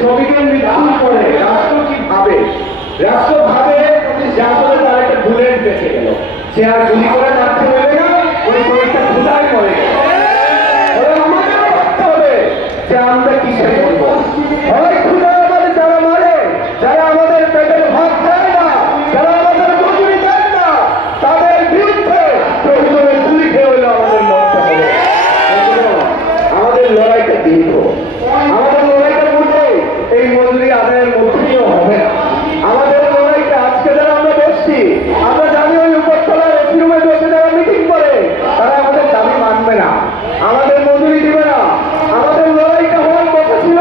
শ্রমিকের মৃত্যুর পরে রাষ্ট্র কি ভাবে? রাষ্ট্র ভাবে যে আসলে তার একটা বুলেট বেঁচে গেল, সে আর গুলি করে মারতে পারবে না, ওই শ্রমিকটা ক্ষুধায় পড়ে গেল। আমাদের ভাবতে হবে যে আমরা কিসে করবো। হয় ক্ষুধা আমাদের যারা মারে, যারা আমাদের পেটের ভাত দেয় না, যারা আমাদের মজুরি দেয় না, তাদের বিরুদ্ধে প্রয়োজনে গুলি খেয়ে হইলে আমাদের লড়তে হবে। আমাদের লড়াইটা দীর্ঘ, আমাদের লড়াইটা করলে এই মজুরি আদায়ের মধ্যে দিয়েও হবে না। আমাদের লড়াইটা আজকে যারা আমরা বসছি, আমরা জানি ওই উপরতলার এসি রুমে বসে যারা মিটিং করে তারা আমাদের দাবি মানবে না, আমাদের মজুরি দিবে না। আমাদের লড়াইটা হওয়ার কথা ছিল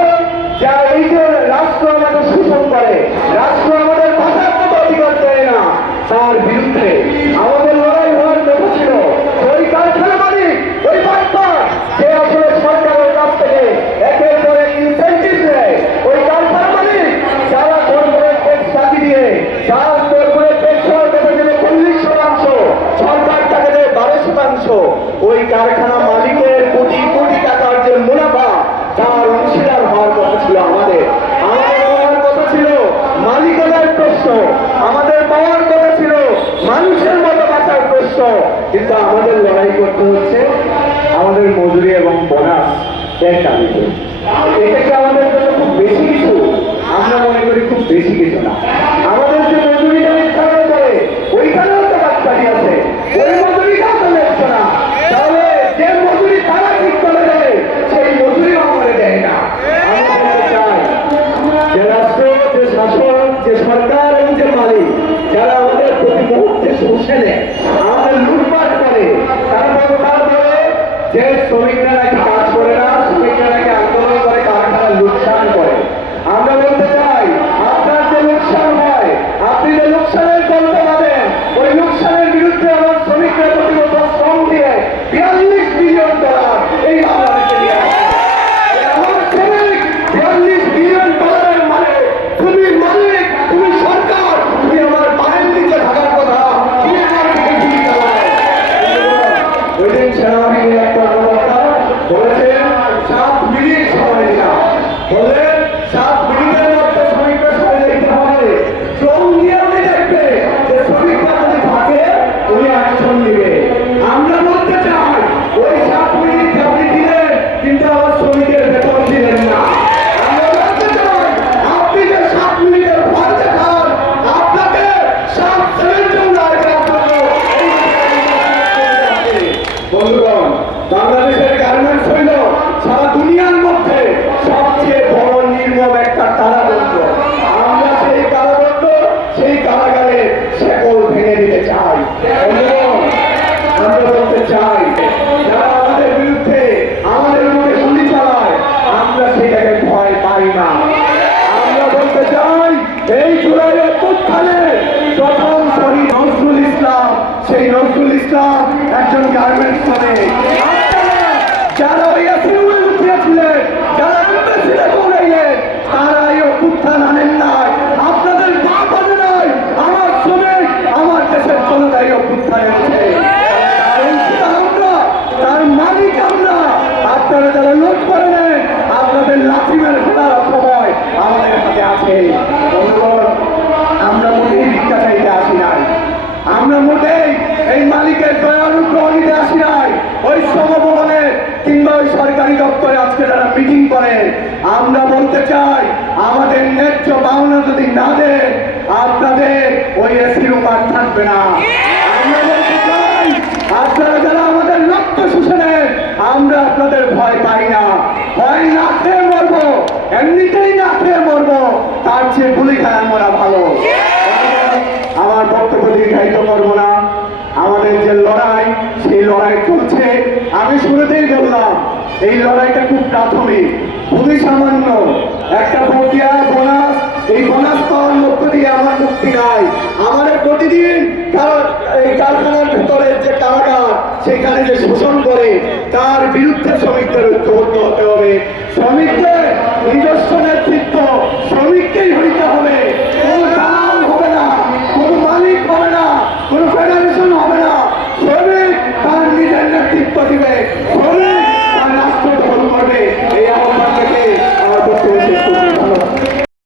যে এই যে রাষ্ট্র আমাদের শোষণ করে, রাষ্ট্র আমাদের ভাষার মতো অধিকার দেয় না, তার বিরুদ্ধে আমাদের লড়াই হওয়ার কথা ছিল। ওই কারখানা মালিক, ওই বাটপার যে আসলে সরকারের কাছ থেকে একের পর এক ইনসেন্টিভ নেয়, ওই কারখানা মালিক যারা কর্পোরেট ট্যাক্স বাকি দিয়ে, যারা কর্পোরেট ট্যাক্স দেবে 40%, সরকার টাকা দেয় 12%, ওই কারখানা মালিকের কোটি কোটি টাকার যে মুনাফা তার অংশীদার হওয়ার কথা ছিল। আমাদের হওয়ার কথা ছিল মালিকানার প্রশ্ন, আমাদের পাওয়ার কথা ছিল মানুষের মতো বাঁচার প্রশ্ন। কিন্তু আমাদের লড়াই করতে হচ্ছে আমাদের মজুরি এবং বোনাস এর দাবিতে। এটা কি আমাদের জন্য খুব বেশি কিছু? আমরা মনে করি খুব বেশি কিছু না। আমাদের যে মজুরিটা নির্ধারণ করে ওইখানেও তো বাদবাকি আছে, ওই মজুরিটাও তো লেখছে না। তাহলে যে মজুরি তারা ঠিক করে দেবে সেই মজুরিও আমাদের দেয় না। আমরা বলতে চাই যে রাষ্ট্র, যে শাসক, যে সরকার এবং যে মালিক যারা আমাদের প্রতি মুহূর্তে শুষে নেয়, আমাদের লুটপাট করে, তারপরে যে শ্রমিকরা নাকি কাজ করে না, শ্রমিকরা নাকি আন্দোলন করে, কারখানা লোকসান করে। আমরা বলতে চাই আপনার যে লোকসান হয়, আপনি যে লোকসানের গল্প পাবেন, ওই লোকসানের বিরুদ্ধে আমার শ্রমিকরা প্রতি বছর শ্রম দিয়ে $42 বিলিয়ন এই বাংলাদেশে নিয়ে আসে। আমার শ্রমিক $42 বিলিয়ন মানে তুমি মালিক, তুমি সরকার, তুমি আমার পায়ের নিচে থাকার কথা, তুমি আমার থেকে গুলি চালাও। ওই দিন সেনাবাহিনীর একটা বলেছেন 7 মিনিট সময় দিলাম, বললেন 7 মিনিটের মধ্যে শ্রমিকরা সরে যেতে হবে। শ্রম নিয়মে দেখবে যে শ্রমিকরা যদি থাকে উনি অ্যাকশন নিবে। আমরা বলতে চাই ওই 7 মিনিট আপনি দিলেন কিন্তু আমার শ্রমিকের বেতন দিলেন না। আমরা বলতে চাই আপনি যে 7 মিনিটের ফল দেখান, আপনাকে 7 জন্য বন্ধুগণ, বাংলাদেশের গার্মেন্টস হইল সারা দুনিয়ার মধ্যে সবচেয়ে বড় নির্মম একটা কারাদণ্ড। আমরা সেই কারাদণ্ড, সেই কারাগারে শেকল ভেঙে দিতে চাই। আমরা বলতে চাই যারা আমাদের বিরুদ্ধে, আমাদের উপরে গুলি চালায়, আমরা সেটাকে ভয় পাই না। আমরা বলতে চাই এই জুলাই অভ্যুত্থানে প্রথম শহীদ নজরুল ইসলাম, সেই নজরুল ইসলাম একজন গার্মেন্টস শ্রমিক। যারা ওই এসিউয়ে লুকিয়েছিলেন, যারা এমবেসিতে দৌড়াইলেন, তারা এই অভ্যুত্থান আনেন নাই, আপনাদের বাপ আনে নাই। আমার শ্রমিক, আমার দেশের জনতা এই অভ্যুত্থান এনেছে। আমরা, তার মালিক আমরা। আপনারা যারা লুট করে নেন, আপনাদের লাঠি মেরে ফেলার সময় আমাদের হাতে আছে। আমরা মোটেই ভিক্ষা চাইতে আসি নাই, আমরা মোটেই এই মালিকের দয়া অনুগ্রহ নিতে আসি নাই। ওই শ্রমভবনে কিংবা ওই সরকারি দপ্তরে আজকে যারা মিটিং করেন, আমরা বলতে চাই আমাদের ন্যায্য পাওনা যদি না দেন, আপনাদের ওই এসি রুম আর থাকবে না। আমরা বলতে চাই আপনারা যারা আমাদের রক্ত শুষে নেন, আমরা আপনাদের ভয় পাই না। ভয় না খেয়ে মরবো, এমনিতেই না খেয়ে মরবো, তার চেয়ে গুলি খায় মরা ভালো। আমার বক্তব্য দীর্ঘায়িত করবো না। আমাদের যে লড়াই, সেই লড়াই চলছে। আমি শুরুতেই বললাম এই লড়াইটা খুব প্রাথমিক, খুবই সামান্য একটা প্রক্রিয়া, বোনাস। এই বোনাস পাওয়ার মধ্য দিয়ে আমার মুক্তি নাই। আমাদের প্রতিদিন এই কারখানার ভেতরে যে কারাগার, সেখানে যে শোষণ করে, তার বিরুদ্ধে শ্রমিকদের ঐক্যবদ্ধ হতে হবে। শ্রমিকদের